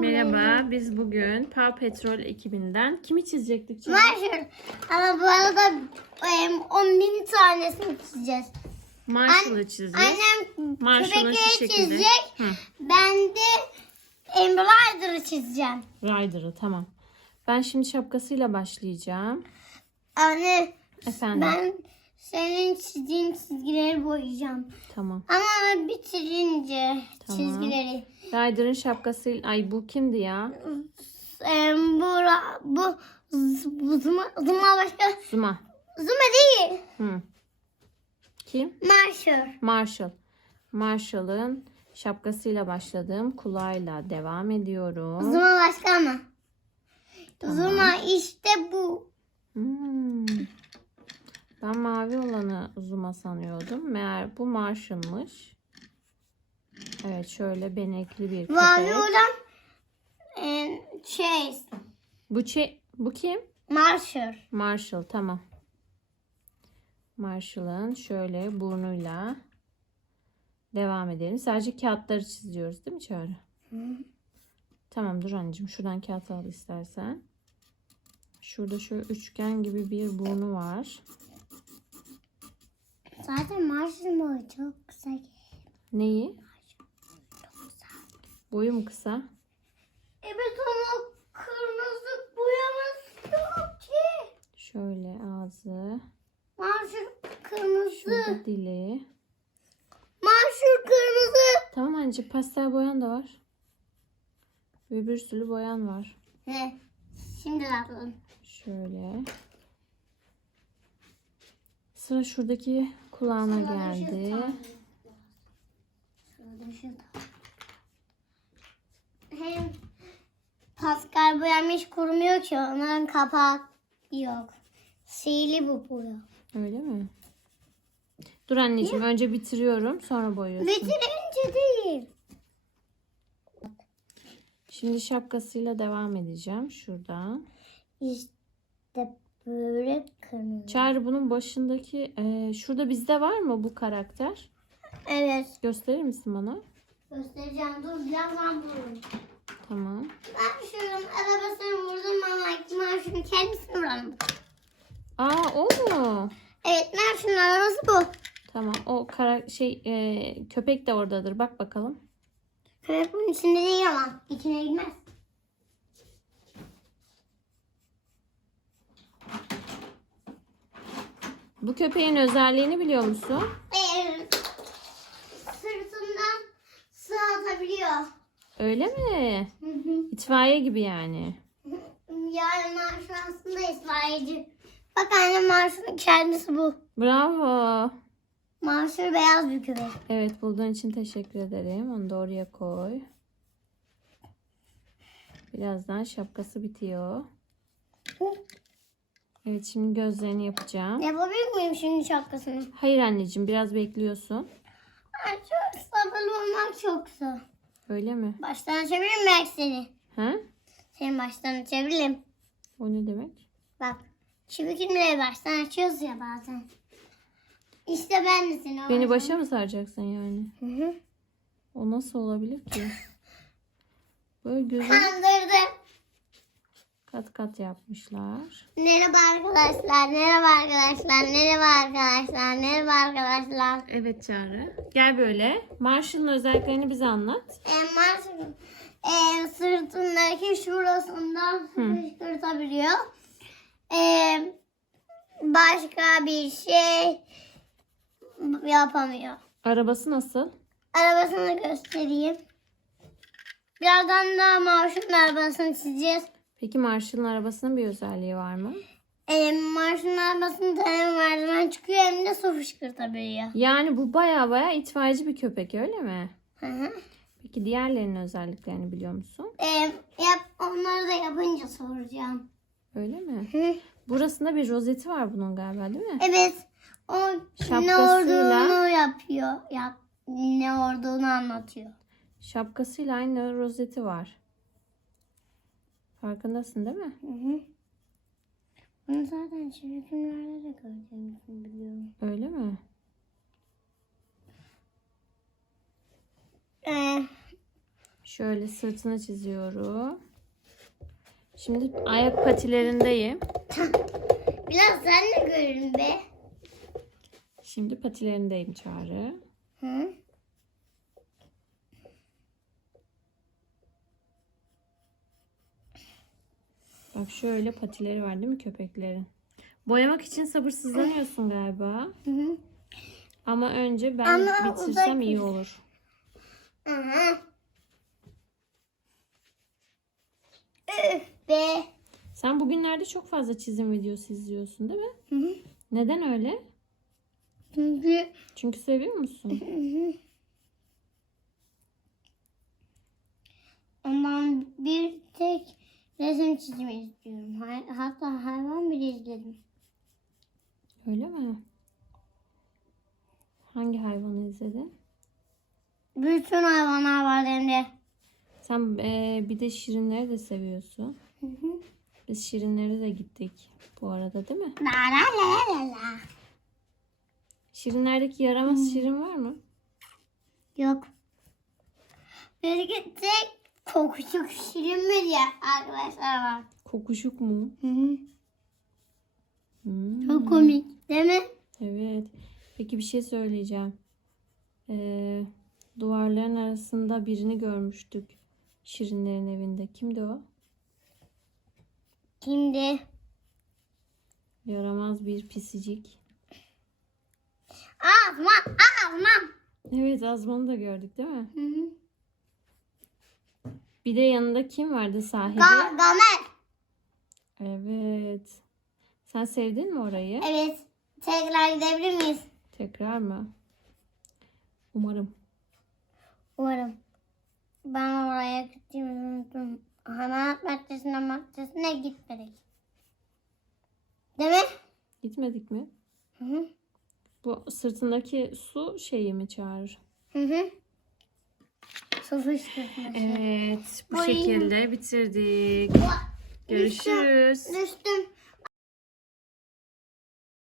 Merhaba, biz bugün Paw Patrol ekibinden kimi çizecektik? Marshall. Ama bu arada em, o mini tanesini çizeceğiz. Marshall'ı çizeceğiz. Annem Marshall'ı şu köpekleri şekilde. çizecek. Hı. Ben de Embryder'ı çizeceğim. Ryder'ı tamam. Ben şimdi şapkasıyla başlayacağım. Anne Efendim. ben senin çizdiğin çizgileri boyayacağım. Tamam. Ama bitirince Tamam. çizgileri. Ryder'ın şapkasıyla... Ay bu kimdi ya? Em, bu, bu, bu zuma, zuma başka. Zuma. Zuma değil. Hı. Kim? Marshall. Marshall. Marshall'ın şapkasıyla başladım. Kulağıyla devam ediyorum. Zuma başka ama. Zuma işte bu. Hmm. Ben mavi olanı Zuma sanıyordum. Meğer bu Marshall'mış. Evet şöyle benekli bir Mavi köpek. olan em, şey Bu, çe- bu kim? Marshall. Marshall tamam. Marshall'ın şöyle burnuyla devam edelim. Sadece kağıtları çiziyoruz değil mi Çağrı? Tamam dur anneciğim şuradan kağıt al istersen. Şurada şöyle üçgen gibi bir burnu var. Zaten Marshall boyu çok kısa. Neyi? Boyu mu kısa? Evet ama kırmızı boyaması yok ki. Şöyle ağzı. Marshall kırmızı. Şurada dili. Marshall kırmızı. Tamam anneciğim pastel boyan da var. Ve bir sürü boyan var. Ne? Şimdi alalım. Şöyle. Sıra şuradaki kulağına geldi. Şurada şurada. Hem Pascal boyamış kurumuyor ki onların kapak yok. Sihirli bu boya. Öyle mi? Dur anneciğim önce bitiriyorum sonra boyuyorsun. Bitirince değil. Şimdi şapkasıyla devam edeceğim şuradan. İşte böyle kırmızı. Çağrı bunun başındaki e, şurada bizde var mı bu karakter? Evet. Gösterir misin bana? Göstereceğim. Dur birazdan bulurum. Tamam. Ben şunun arabasını vurdum ama şunun kendisini vuralım. Aa o mu? Evet şunun arabası bu. Tamam o kara şey e, köpek de oradadır. Bak bakalım. Köpek bunun içinde değil ama içine girmez. Bu köpeğin özelliğini biliyor musun? Ee, sırtından su atabiliyor. Öyle mi? Hı hı. İtfaiye gibi yani. Yani Marş'ın aslında İsmailci. Bak anne Marş'ın kendisi bu. Bravo. Marş'ın beyaz bir köpek. Evet bulduğun için teşekkür ederim. Onu da oraya koy. Birazdan şapkası bitiyor. Evet şimdi gözlerini yapacağım. Yapabilir miyim şimdi şapkasını? Hayır anneciğim biraz bekliyorsun. Ay, çok zor. Öyle mi? Baştan açabilir miyim belki seni? Ha? Seni baştan açabilirim. O ne demek? Bak. Çivi kimleri baştan açıyoruz ya bazen. İşte ben de seni. Beni başa mı saracaksın yani? Hı hı. O nasıl olabilir ki? Böyle gözü Kandırdım. Kat kat yapmışlar. Merhaba arkadaşlar, merhaba arkadaşlar, merhaba arkadaşlar, merhaba arkadaşlar. Evet Çağrı. Gel böyle. Marshall'ın özelliklerini bize anlat. E, Marshall e, sırtındaki şurasından fışkırtabiliyor. E, başka bir şey yapamıyor. Arabası nasıl? Arabasını göstereyim. Birazdan da Marshall'ın arabasını çizeceğiz. Peki Marshall'ın arabasının bir özelliği var mı? E, Marshall'ın arabasının hem merdiven çıkıyor hem de su fışkırtabiliyor. Yani bu baya baya itfaiyeci bir köpek öyle mi? Hı hı. Peki diğerlerinin özelliklerini biliyor musun? E, yap, onları da yapınca soracağım. Öyle mi? Hı. Burasında bir rozeti var bunun galiba değil mi? Evet. O ne olduğunu yapıyor. Yap, ne olduğunu anlatıyor. Şapkasıyla aynı rozeti var. Farkındasın değil mi? Hı hı. Bunu zaten şimdi filmlerde de göreceğimizi biliyorum. Öyle mi? Ee, Şöyle sırtını çiziyorum. Şimdi ayak patilerindeyim. Biraz sen de görün be. Şimdi patilerindeyim Çağrı. Hı? Bak şöyle patileri var değil mi köpeklerin? Boyamak için sabırsızlanıyorsun galiba. Hı hı. Ama önce ben Ama bitirsem uzak iyi olur. Aha. Üf be. Sen bugünlerde çok fazla çizim videosu izliyorsun değil mi? Hı hı. Neden öyle? Çünkü Çünkü seviyor musun? ondan bir tek resim çizimi istiyorum. Hatta hayvan bile izledim. Öyle mi? Hangi hayvanı izledin? Bütün hayvanlar var hem de. Sen eee, bir de şirinleri de seviyorsun. Hı hı. Biz şirinlere de gittik bu arada değil mi? La la la la la. Şirinlerdeki yaramaz şirin var mı? Yok. Bir gittik. Kokuşuk şirin diye arkadaşlar var. Kokuşuk mu? Hı hı. Hmm. Çok komik değil mi? Evet. Peki bir şey söyleyeceğim. Ee, duvarların arasında birini görmüştük. Şirinlerin evinde. Kimdi o? Şimdi Yaramaz bir pisicik. Azman, Azman. Evet Azman'ı da gördük değil mi? Hı hı. Bir de yanında kim vardı sahibi? Gargamel. Evet. Sen sevdin mi orayı? Evet. Tekrar gidebilir miyiz? Tekrar mı? Umarım. Umarım. Ben oraya gittiğimi unuttum. Hayvanat bahçesine bahçesine gitmedik. Değil mi? Gitmedik mi? Hı hı. Bu sırtındaki su şeyi mi çağırır? Hı hı. Fışkırtması. Evet. Bu Boing. şekilde bitirdik. Düştüm. Görüşürüz. Düştüm.